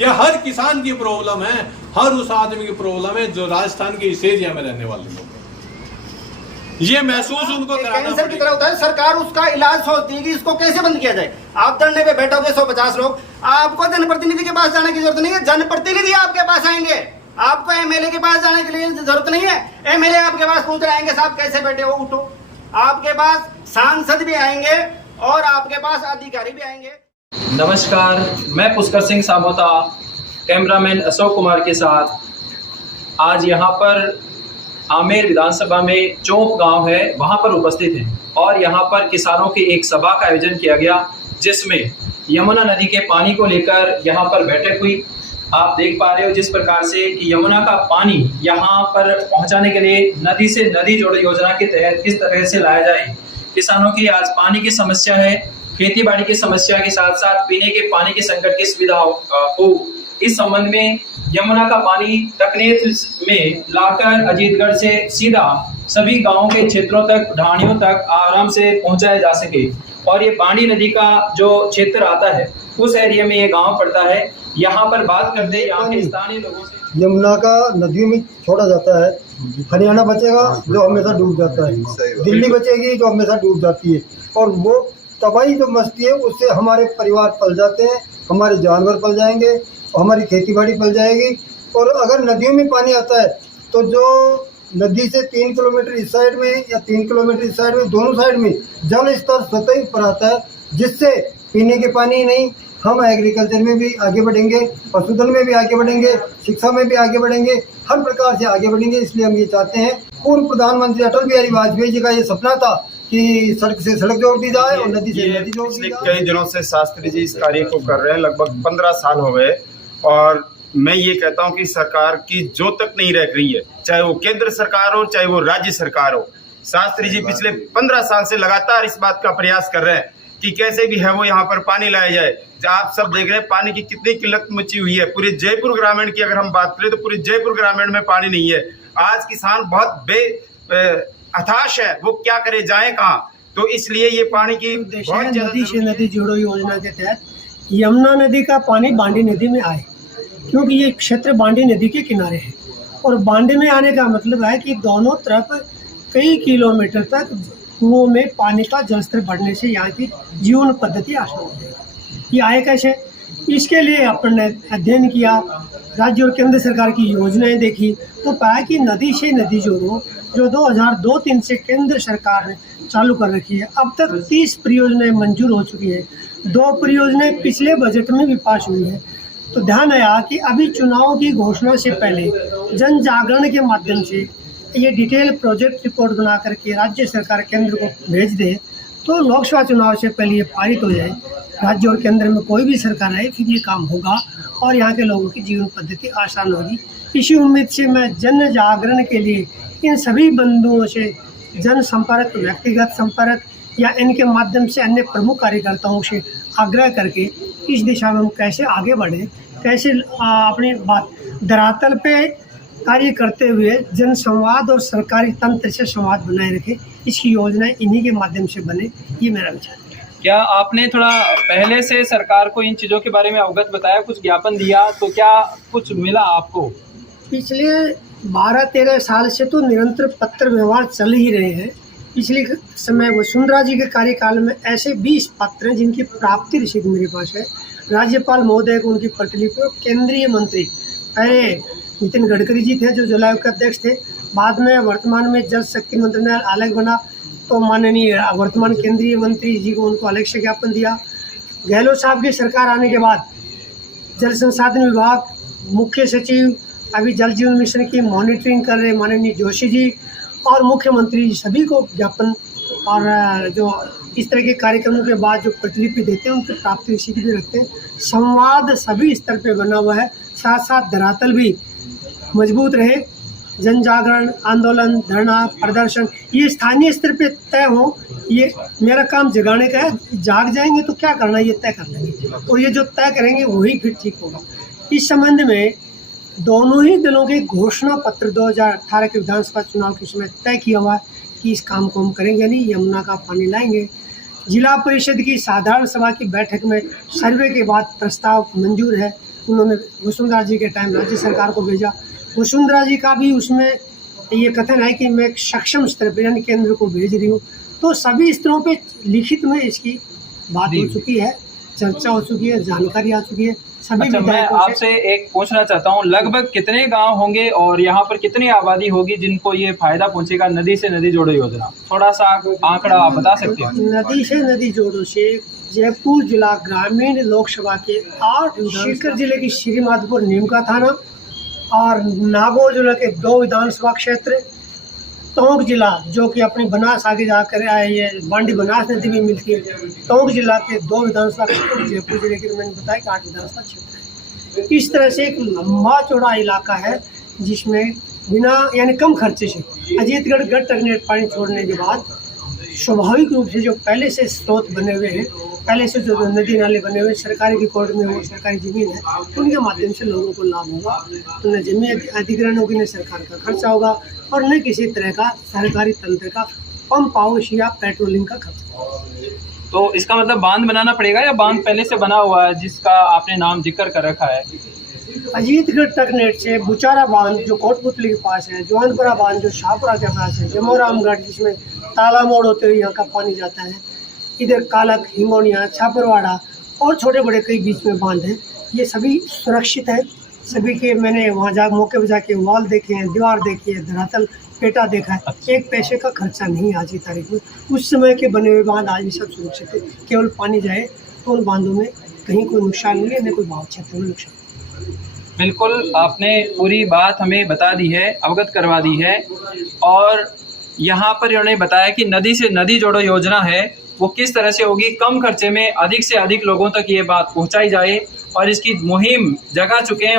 यह हर किसान की प्रॉब्लम है, हर उस आदमी की प्रॉब्लम है जो राजस्थान के इस एरिया में रहने वाले लोग। ये महसूस उनको कैंसर की तरह होता है। सरकार उसका इलाज सोचती है कि इसको कैसे बंद किया जाए। आप धरने पे बैठोगे 150 लोग, आपको जनप्रतिनिधि के पास जाने की जरूरत नहीं है। जनप्रतिनिधि आपके पास आएंगे, आपको एमएलए के पास जाने के लिए जरूरत नहीं है। एमएलए आपके पास पूछ रहे आएंगे, साहब कैसे बैठे हो, उठो। आपके पास सांसद भी आएंगे और आपके पास अधिकारी भी आएंगे। नमस्कार, मैं पुष्कर सिंह सामोता कैमरामैन अशोक कुमार के साथ आज यहाँ पर आमेर विधानसभा में चौंक गांव है, वहाँ पर उपस्थित हैं और यहाँ पर किसानों की एक सभा का आयोजन किया गया, जिसमें यमुना नदी के पानी को लेकर यहाँ पर बैठक हुई। आप देख पा रहे हो जिस प्रकार से कि यमुना का पानी यहाँ पर पहुँचाने के लिए नदी से नदी जोड़ो योजना के तहत किस तरह से लाया जाए। किसानों की आज पानी की समस्या है, खेती बाड़ी की समस्या के साथ साथ पीने के पानी के संकट की सुविधा हो। इस संबंध में यमुना का पानी तकनीक में लाकर अजीतगढ़ से सीधा सभी गांवों के क्षेत्रों तक, ढाणियों तक आराम से पहुंचाया जा सके। और ये बांडी नदी का जो क्षेत्र आता है उस एरिया में ये गांव पड़ता है। यहाँ पर बात करते हैं यहाँ के स्थानीय लोगों से। यमुना का नदियों में छोड़ा जाता है। हरियाणा बचेगा जो हमेशा डूब जाता है, दिल्ली बचेगी जो हमेशा डूब जाती है। और वो तबाही जो मस्ती है उससे हमारे परिवार पल जाते हैं, हमारे जानवर पल जाएंगे, हमारी खेती बाड़ी पल जाएगी। और अगर नदियों में पानी आता है तो जो नदी से 3 किलोमीटर इस साइड में या 3 किलोमीटर इस साइड में, दोनों साइड में जल स्तर स्वतः ही ऊपर आता है, जिससे पीने के पानी ही नहीं, हम एग्रीकल्चर में भी आगे बढ़ेंगे, पशुधन में भी आगे बढ़ेंगे, शिक्षा में भी आगे बढ़ेंगे, हर प्रकार से आगे बढ़ेंगे। इसलिए हम ये चाहते हैं, पूर्व प्रधानमंत्री अटल बिहारी वाजपेयी जी का ये सपना था कि सड़क से सड़क जोड़ दी जाए और नदी से नदी जोड़ दी जाए। कई दिनों से शास्त्री जी इस कार्य को कर रहे हैं, लगभग 15 साल हो गए। और मैं ये कहता हूँ कि सरकार की जो तक नहीं रह रही है, चाहे वो केंद्र सरकार हो चाहे वो राज्य सरकार हो, शास्त्री जी पिछले 15 साल से लगातार इस बात का प्रयास कर रहे हैं कि कैसे भी है वो यहाँ पर पानी लाया जाए। आप सब देख रहे हैं पानी की कितनी किल्लत मची हुई है। पूरे जयपुर ग्रामीण की अगर हम बात करें तो पूरे जयपुर ग्रामीण में पानी नहीं है। आज किसान बहुत हताश है, वो क्या करे, जाए कहाँ। तो इसलिए ये पानी की बहुत नदी से नदी जोड़ो योजना के तहत यमुना नदी का पानी बांडी नदी में आए, क्योंकि ये क्षेत्र बांडी नदी के किनारे है। और बांडी में आने का मतलब है कि दोनों तरफ कई किलोमीटर तक कुओं में पानी का जलस्तर बढ़ने से यहाँ की जीवन पद्धति आसान हो जाएगी। ये आए कैसे, इसके लिए अपन ने अध्ययन किया, राज्य और केंद्र सरकार की योजनाएं देखी, तो पाया कि नदी से नदी जोड़ो जो 2002-03 से केंद्र सरकार ने चालू कर रखी है। अब तक 30 परियोजनाएं मंजूर हो चुकी है, 2 परियोजनाएं पिछले बजट में भी पास हुई है। तो ध्यान आया कि अभी चुनाव की घोषणा से पहले जन जागरण के माध्यम से ये डिटेल प्रोजेक्ट रिपोर्ट बना करके राज्य सरकार केंद्र को भेज दे, तो लोकसभा चुनाव से पहले ये पारित हो जाए। राज्य और केंद्र में कोई भी सरकार आए फिर ये काम होगा और यहाँ के लोगों की जीवन पद्धति आसान होगी। इसी उम्मीद से मैं जन जागरण के लिए इन सभी बंधुओं से जनसंपर्क, व्यक्तिगत संपर्क या इनके माध्यम से अन्य प्रमुख कार्यकर्ताओं से आग्रह करके इस दिशा में हम कैसे आगे बढ़े, कैसे अपनी बात धरातल पे कार्य करते हुए जन संवाद और सरकारी तंत्र से संवाद बनाए रखे, इसकी योजनाएं इन्हीं के माध्यम से बने, ये मेरा विचार है। क्या आपने थोड़ा पहले से सरकार को इन चीज़ों के बारे में अवगत बताया, कुछ ज्ञापन दिया, तो क्या कुछ मिला आपको? पिछले 12-13 साल से तो निरंतर पत्र व्यवहार चल ही रहे हैं। पिछले समय वसुंधरा जी के कार्यकाल में ऐसे 20 पत्र हैं जिनकी प्राप्ति रसीद मेरे पास है। राज्यपाल महोदय को उनकी प्रतिलिपि, केंद्रीय मंत्री पहले नितिन गडकरी जी थे जो जल आयोग के अध्यक्ष थे, बाद में वर्तमान में जल शक्ति मंत्रालय अलग बना तो माननीय वर्तमान केंद्रीय मंत्री जी को उनको अलग से ज्ञापन दिया। गहलोत साहब की सरकार आने के बाद जल संसाधन विभाग, मुख्य सचिव, अभी जल जीवन मिशन की मॉनिटरिंग कर रहे माननीय जोशी जी और मुख्यमंत्री जी, सभी को ज्ञापन और जो इस तरह के कार्यक्रमों के बाद जो प्रतिलिपि देते हैं उनकी प्राप्ति रसीद भी रखते हैं। संवाद सभी स्तर पे बना हुआ है, साथ साथ धरातल भी मजबूत रहे। जन जागरण, आंदोलन, धरना, प्रदर्शन ये स्थानीय स्तर पे तय हो, ये मेरा काम जगाने का है। जाग जाएंगे तो क्या करना है ये तय कर लेंगे, और ये जो तय करेंगे वही फिर ठीक होगा। इस संबंध में दोनों ही दलों के घोषणा पत्र 2018 के विधानसभा चुनाव के समय तय किया हुआ है कि इस काम को हम करेंगे, नहीं यमुना का पानी लाएंगे। जिला परिषद की साधारण सभा की बैठक में सर्वे के बाद प्रस्ताव मंजूर है उन्होंने वसुंधरा जी के टाइम राज्य सरकार को भेजा। वसुंधरा जी का भी उसमें ये कथन है कि मैं एक सक्षम स्तर पर यानी केंद्र को भेज रही हूँ। तो सभी स्तरों पे लिखित में इसकी बात हो चुकी है, चर्चा हो चुकी है, जानकारी आ चुकी है सभी अच्छा, मैं विधायकों से। आपसे एक पूछना चाहता हूँ, लगभग कितने गांव होंगे और यहाँ पर कितनी आबादी होगी जिनको ये फायदा पहुंचेगा नदी से नदी जोड़ो योजना? थोड़ा सा आंकड़ा आप बता सकते हो? नदी से नदी जोड़ो से जयपुर जिला ग्रामीण लोकसभा के 8 सीकर जिले की श्रीमाधोपुर नीमका थाना और नागौर जिले के 2 विधानसभा क्षेत्र, टोंक जिला जो कि अपनी बनास आगे जाकर ये बांडी बनास नदी में मिलती है, टोंक जिला के 2 विधानसभा क्षेत्र, जयपुर जिले के मैंने बताया कि 8 विधानसभा क्षेत्र है। इस तरह से एक लंबा चौड़ा इलाका है जिसमें बिना यानी कम खर्चे से अजीतगढ़ गढ़ तक नेट पानी छोड़ने के बाद स्वाभाविक रूप से जो पहले से स्रोत बने हुए हैं, पहले से जो नदी नाले बने हुए सरकारी रिकॉर्ड में वो सरकारी जमीन है, उनके माध्यम से लोगों को लाभ होगा। तो न जमीन अधिग्रहण होगी, न सरकार का खर्चा होगा और न किसी तरह का सरकारी तंत्र का पंप हाउस या पेट्रोलिंग का खर्चा होगा। तो इसका मतलब बांध बनाना पड़ेगा या बांध पहले से बना हुआ है जिसका आपने नाम जिक्र कर रखा है? अजीतगढ़ तक नेट से बुचारा बांध जो कोटपुतली के पास है, जौनपुरा बांध जो शाहपुरा के पास है, जमोरामगढ़ जिसमें ताला मोड़ होते हुए यहाँ का पानी जाता है, इधर कालक, हिंगोनिया, छापरवाड़ा और छोटे बड़े कई बीच में बांध हैं। ये सभी सुरक्षित हैं। सभी के मैंने वहाँ जा मौके पर जाके वॉल देखे हैं, दीवार देखी है, धरातल पेटा देखा है। एक पैसे का खर्चा नहीं आज की तारीख में। उस समय के बने हुए बांध आज भी सब सुरक्षित है। केवल पानी जाए तो उन बांधों में कहीं कोई नुकसान नहीं है, न कोई भाव क्षेत्र में नुकसान। बिल्कुल, आपने पूरी बात हमें बता दी है, अवगत करवा दी है। और यहाँ पर इन्होंने बताया कि नदी से नदी जोड़ो योजना है वो किस तरह से होगी, कम खर्चे में अधिक से अधिक लोगों तक ये बात पहुँचाई जाए और इसकी मुहिम जगा चुके हैं।